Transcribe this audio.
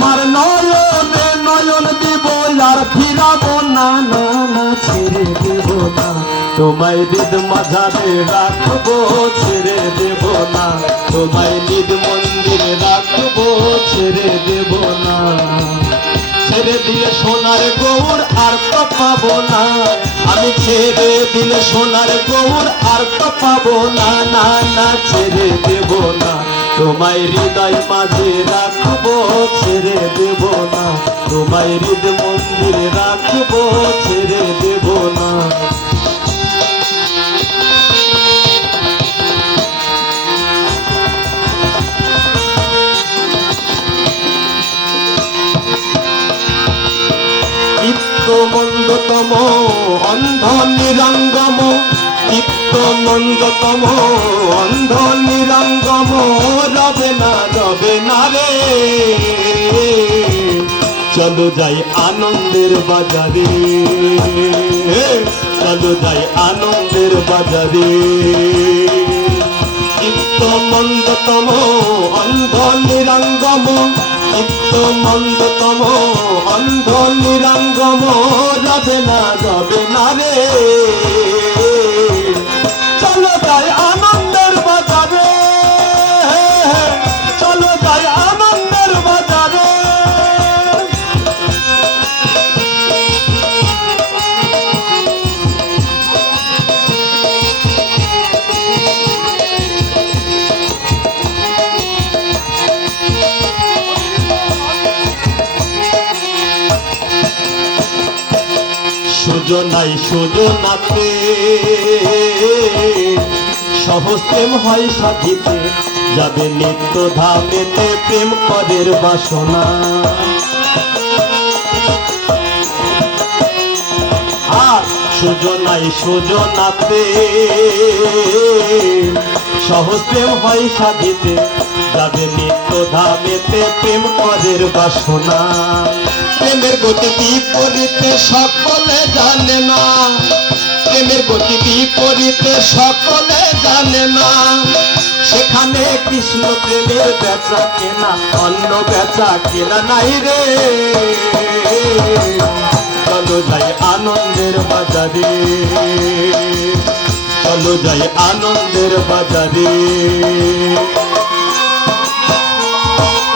তোমার নয়নে নয়ন দিব আর ফিরাবো না না না, ছেড়ে দেব না। তোমায় নিদ মাঝারে রাখব, ছেড়ে দেব না। তোমায় নিদ মন্দিরে রাখব, ছেড়ে দেব না। ছেড়ে দিলে সোনার গৌর আর তো পাবো না। আমি ছেড়ে দিলে সোনার গৌর আর তো পাবো না না না, ছেড়ে দেব না। তোমায় হৃদয় মাঝে রাখব, ছেড়ে দেব না। তোমায় হৃদ মন্দিরে রাখব, ছেড়ে দেব না। মন্দতম, অন্ধ নিরঙ্গম। চিত্ত মন্দতম, অন্ধ নিরঙ্গম। চলো যাই আনন্দের বাজারে। চলো যাই আনন্দের বাজারে। চিত্ত মন্দতম অন্ধ নিরঙ্গম চিত্ত মন্দতম অন্ধ নিরঙ্গম যাবে না যাবে না রে। সুজনাই সুজনাতে সহজ প্রেম হয় সাথীতে যাবে নিত্য ধামেতে প্রেম পদের বাসনা। আর সুজনাই সুজনাতে সহজ প্রেম হয় সাধিতে যাবে নিত্য ধামেতে প্রেম পদের বাসনা। প্রেমের গতি বিপরীতে সকলে জানে না। প্রেমের গতি বিপরীতে সকলে জানে না। সেখানে কৃষ্ণ প্রেমের বেচা কেনা, অন্য বেচা কেনা নাই রে। চলো যাই আনন্দের বাজারে। চলো যাই আনন্দের বাজারে। Oh.